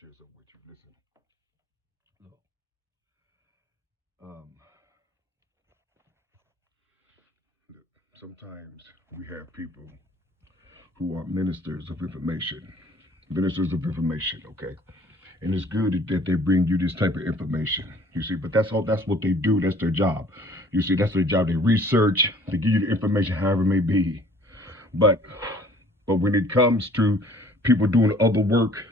share something with you. Listen, um, sometimes we have people who are ministers of information. Ministers of information, okay? And it's good that they bring you this type of information. You see, but that's all. That's what they do. That's their job. You see, that's their job. They research. They give you the information, however it may be. But when it comes to people doing other work,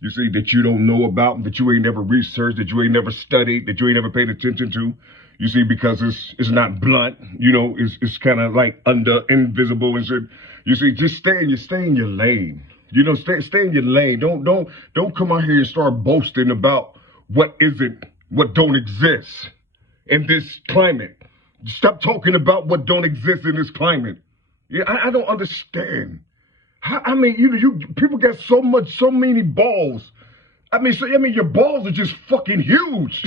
you see, that you don't know about, that you ain't never researched, that you ain't never studied, that you ain't never paid attention to. You see, because it's not blunt. You know, it's kind of like invisible and shit. You see, just stay in your lane. You know, stay in your lane. Don't come out here and start boasting about what don't exist in this climate. Stop talking about what don't exist in this climate. Yeah, I don't understand. I mean, you people got so many balls. I mean, your balls are just fucking huge.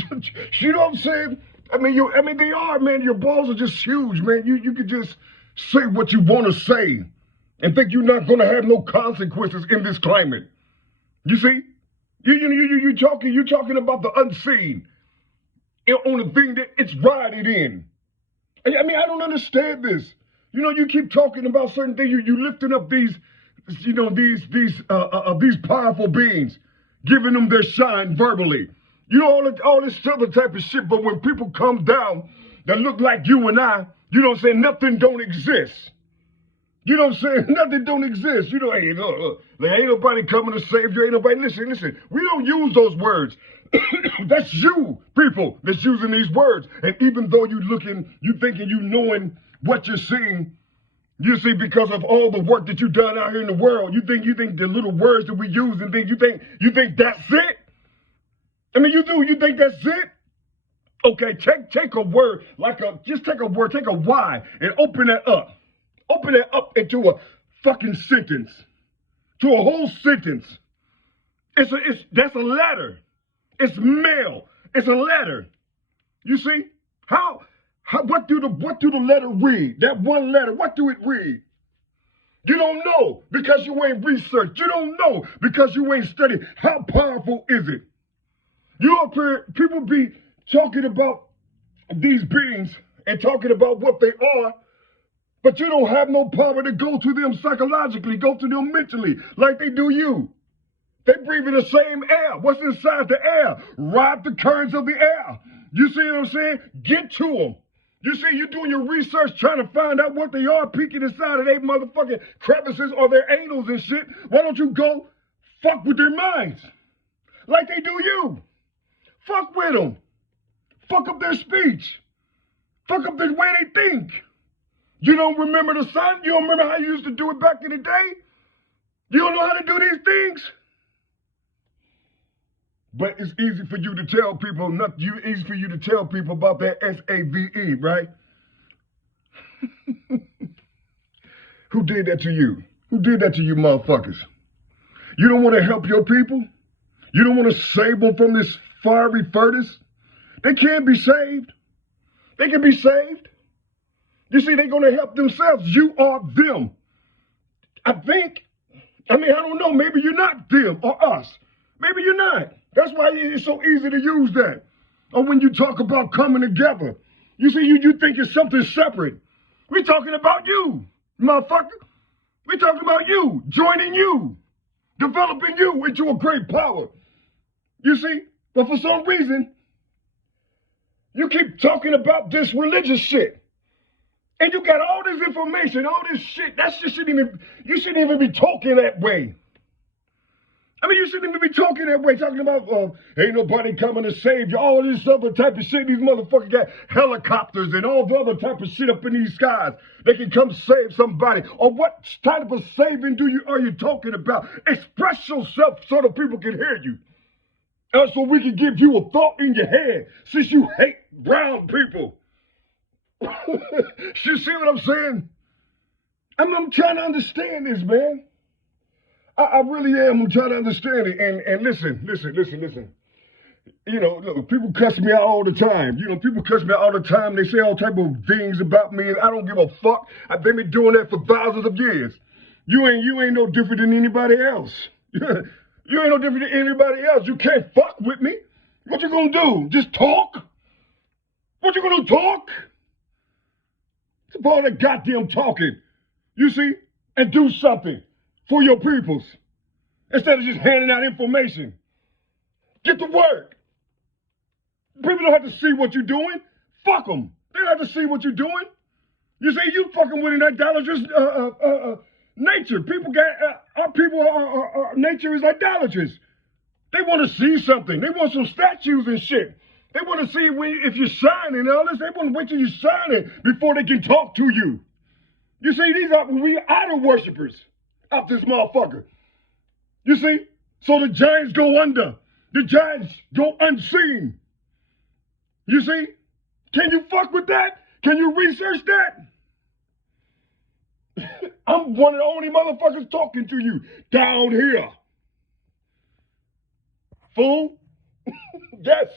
You know what I'm saying? I mean, they are, man. Your balls are just huge, man. You can just say what you want to say and think you're not gonna have no consequences in this climate. You see? You talking about the unseen on the thing that it's riding in. I mean, I don't understand this. You know, you keep talking about certain things. You lifting up these powerful beings, giving them their shine verbally. You know, all this other type of shit. But when people come down that look like you and I, you know what I'm saying, nothing don't exist. You know what I'm saying? Nothing don't exist. You know, hey, look, there ain't nobody coming to save you. Ain't nobody, listen. We don't use those words. That's you, people, that's using these words. And even though you thinking you knowing what you're seeing, you see, because of all the work that you've done out here in the world, you think the little words that we use and you think that's it? I mean, you think that's it? Okay, take a word, just take a word, take a Y and open it up. Open it up into a fucking sentence. To a whole sentence. That's a letter. It's mail. It's a letter. You see? What do the letter read? That one letter, what do it read? You don't know because you ain't researched. You don't know because you ain't studied. How powerful is it? People be talking about these beings and talking about what they are, but you don't have no power to go to them psychologically, go to them mentally, like they do you. They breathe in the same air. What's inside the air? Ride the currents of the air. You see what I'm saying? Get to them. You see, you doing your research trying to find out what they are peeking inside of their motherfucking crevices or their anals and shit. Why don't you go fuck with their minds like they do you? Fuck with them. Fuck up their speech. Fuck up the way they think. You don't remember the sun? You don't remember how you used to do it back in the day? You don't know how to do these things? But it's easy for you to tell people, easy for you to tell people about that SAVE, right? Who did that to you? Who did that to you, motherfuckers? You don't want to help your people? You don't want to save them from this fiery furnace? They can't be saved. They can be saved. You see, they're going to help themselves. You are them. I don't know. Maybe you're not them or us. Maybe you're not. That's why it's so easy to use that. Or when you talk about coming together, you see, you think it's something separate. We're talking about you, motherfucker. We're talking about you, joining you, developing you into a great power. You see, but for some reason, you keep talking about this religious shit. And you got all this information, all this shit. You shouldn't even be talking that way. I mean, you shouldn't even be talking that way, talking about, ain't nobody coming to save you, all this other type of shit. These motherfuckers got helicopters and all the other type of shit up in these skies. They can come save somebody. Or what type of saving are you talking about? Express yourself so that people can hear you. And so we can give you a thought in your head, since you hate brown people. You see what I'm saying? I'm trying to understand this, man. I really am. I'm trying to understand it. And listen. You know, look, people cuss me out all the time. You know, people cuss me out all the time. They say all type of things about me, and I don't give a fuck. I've been doing that for thousands of years. You ain't no different than anybody else. You ain't no different than anybody else. You can't fuck with me. What you gonna do? Just talk? What you gonna talk? It's about all that goddamn talking. You see? And do something for your peoples. Instead of just handing out information. Get to work. People don't have to see what you're doing. Fuck them. They don't have to see what you're doing. You see, you fucking with an idolatrous nature. People got, our people, our nature is idolatrous. They want to see something. They want some statues and shit. They want to see if you're shining and all this. They want to wait till you're shining before they can talk to you. You see, we idol worshippers out this motherfucker. You see? So the giants go under. The giants go unseen. You see? Can you fuck with that? Can you research that? I'm one of the only motherfuckers talking to you down here. Fool? Yes.